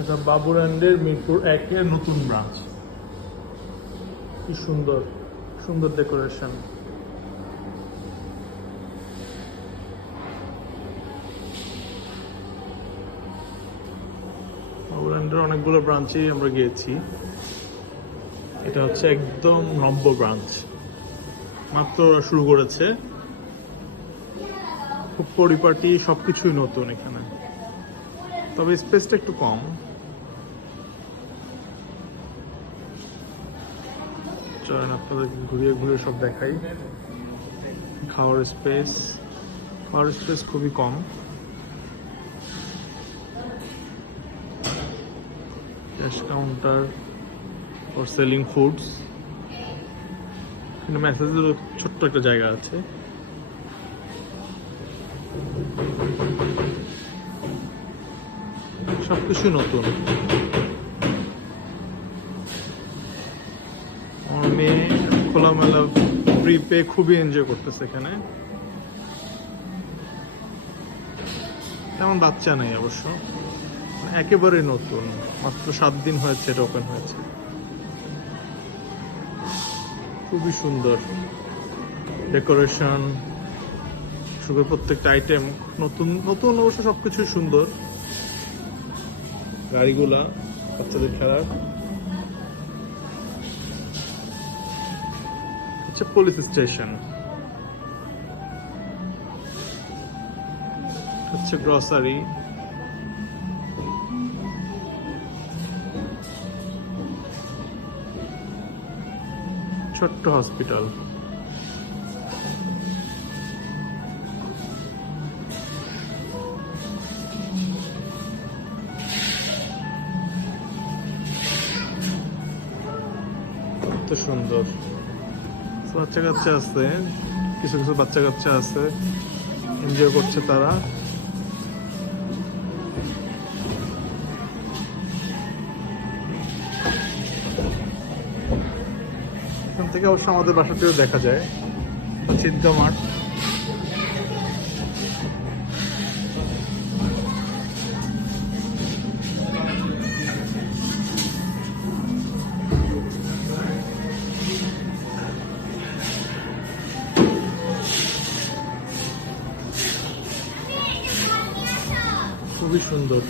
এটা বাবুল্যান্ডের মিরপুর 1-এর নতুন ব্রাঞ্চ। কি সুন্দর সুন্দর ডেকোরেশন। বাবুল্যান্ডের অনেকগুলো ব্রাঞ্চেই আমরা গিয়েছি, এটা হচ্ছে একদম নব্য ব্রাঞ্চ, মাত্র ওরা শুরু করেছে। খুব পরিপাটি, সবকিছুই নতুন এখানে, তবে স্পেসটা একটু কম। চলেন আপনাদের ঘুরিয়ে ঘুরিয়ে সব দেখাই। খাওয়ার স্পেস খুবই কম। Cash counter for selling foods. এখানে ম্যাসেজের ছোট্ট একটা জায়গা আছে। সবকিছু নতুন। আমার মেয়ে খোলামেলা ফ্রি পে খুবই এনজয় করতেছে এখানে। তেমন বাচ্চা নেই অবশ্য, একেবারে নতুন, মাত্র 7 দিন হয়েছে এটা ওপেন হয়েছে। খুবই সুন্দর ডেকোরেশন, শুধু প্রত্যেকটা আইটেম নতুন নতুন, অবশ্য সবকিছুই সুন্দর। গাড়িগুলা বাচ্চাদের খেলার। হচ্ছে পুলিশ স্টেশন, হচ্ছে গ্রসারি, ছোট্ট হসপিটাল। কত সুন্দর। বাচ্চা কাচ্চা আছে, কিছু কিছু বাচ্চা কাচ্চা আছে, এনজয় করছে তারা। এখান থেকে অবশ্য আমাদের বাসাতেও দেখা যায় চিন্তা মাঠ। খুবই সুন্দর।